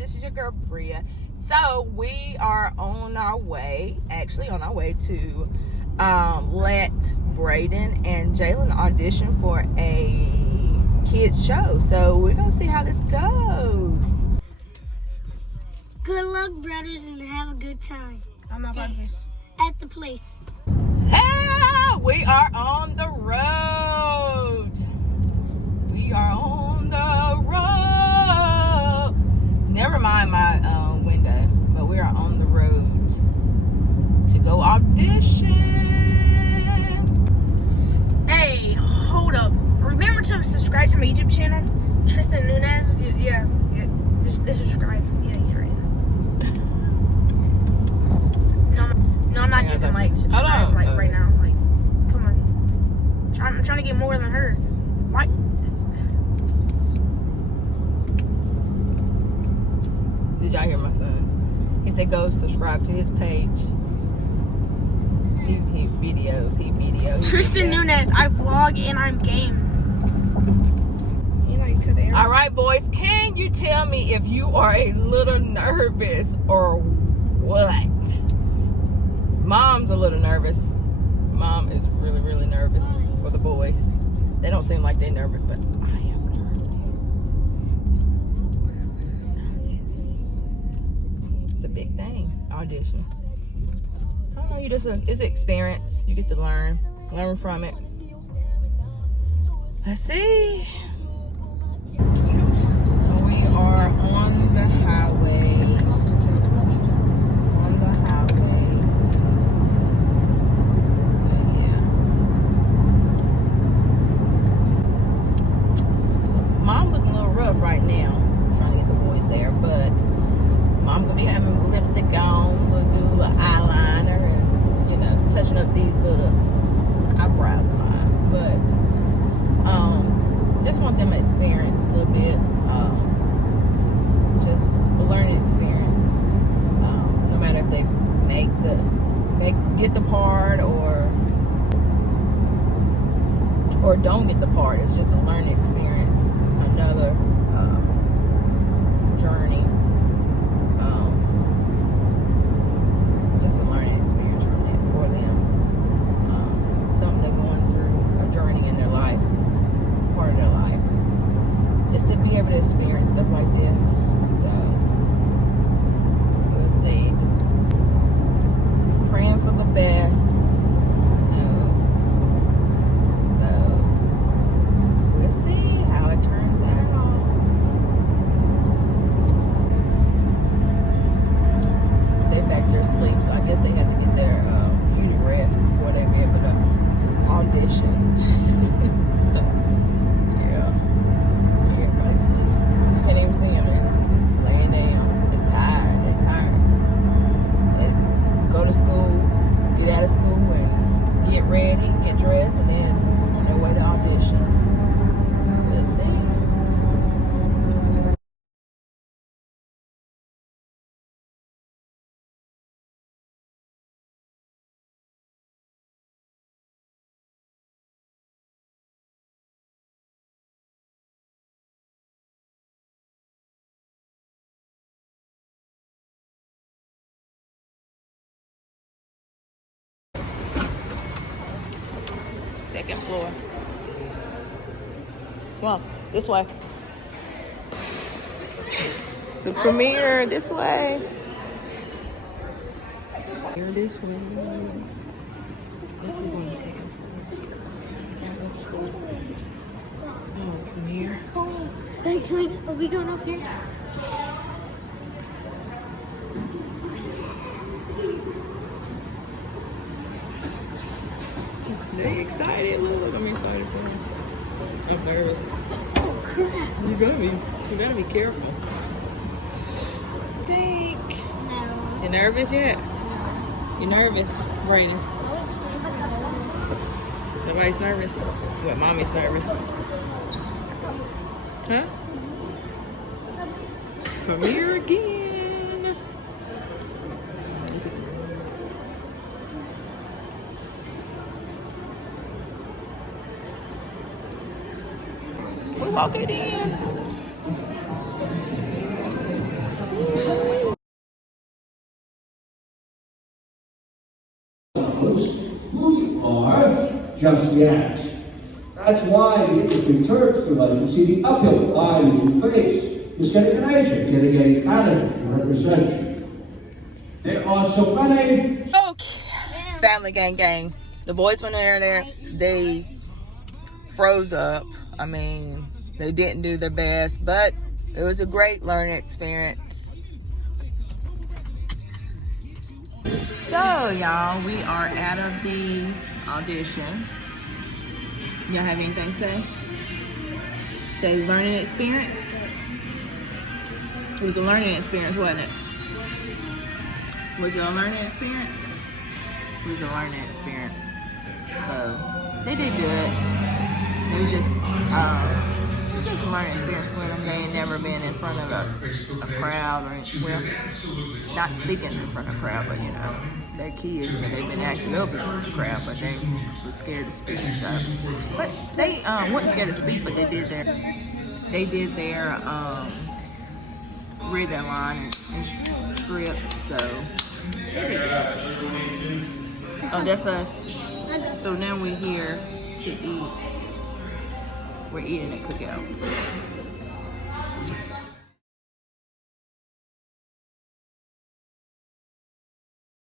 This is your girl Bria. So we are on our way to let Braden and Jalen audition for a kids show. So we're gonna see how this goes. Good luck, brothers, and have a good time. I'm not part of this. At the place. Hey, we are on the road. We are on the road. Never mind my window, but we are on the road to go audition. Hey, hold up. Remember to subscribe to my YouTube channel, Tristan Nunez. Yeah. Just subscribe. Yeah, you're right. No, I'm not joking. Like, subscribe, like, right now. Like, come on. I'm trying to get more than her. Why? Did y'all hear my son? He said go subscribe to his page. He videos. Tristan Nunez. I vlog and I'm game. All right, boys. Can you tell me if you are a little nervous or what? Mom's a little nervous. Mom is really, really nervous for the boys. They don't seem like they're nervous, but I am nervous. It's a big thing, audition. I don't know, it's an experience. You get to learn from it. Let's see. So we are on the highway. Right now, trying to get the boys there, but Mom gonna be having lipstick on. We'll do a little eyeliner and touching up these little eyebrows of mine. But just want them to experience a little bit, just a learning experience. No matter if they get the part or don't get the part, it's just a learning experience. Another journey, just a learning experience for them. Something they're going through, a journey in their life, part of their life, just to be able to experience stuff like this. So we'll see. Praying for the best. So we'll see how it turns out. Sleep, so I guess they have to get their beauty rest before they be able to audition. So, yeah, everybody's sleep. You can't even see them. They're laying down. They're tired. They go to school, get out of school, and get ready, get dressed, and then on their way to audition. Let's see. Second floor. Come on, this way. The premiere, this way. Here, this way. This is going to second floor. Oh, premiere. Hey, are we going up here? They excited. Look, I'm excited for them. I'm nervous. Oh crap! You gotta be careful. Think. No. You nervous yet? You nervous, Brayden? Nobody's nervous. But Mommy's nervous. Huh? Premiere again. We're walking in. knows who you are just yet. That's why the industry turns to us to see the uphill line that you face. Just getting an agent, getting a manager to represent you. There are so many. Okay. Family gang gang. The boys when they were there, they froze up. I mean, they didn't do their best, but it was a great learning experience. So, y'all, we are out of the audition. Y'all have anything to say? Say learning experience? It was a learning experience, wasn't it? Was it a learning experience? It was a learning experience. So, they did good. It was just a learning experience for them. They ain't never been in front of a crowd or, well, not speaking in front of a crowd, but you know, they're kids and they've been acting up in front of the crowd, but they were scared to speak. So, but they weren't scared to speak, but they did their read their line and script. So, they did good. Oh, that's us. So now we're here to eat. We're eating at Cookout.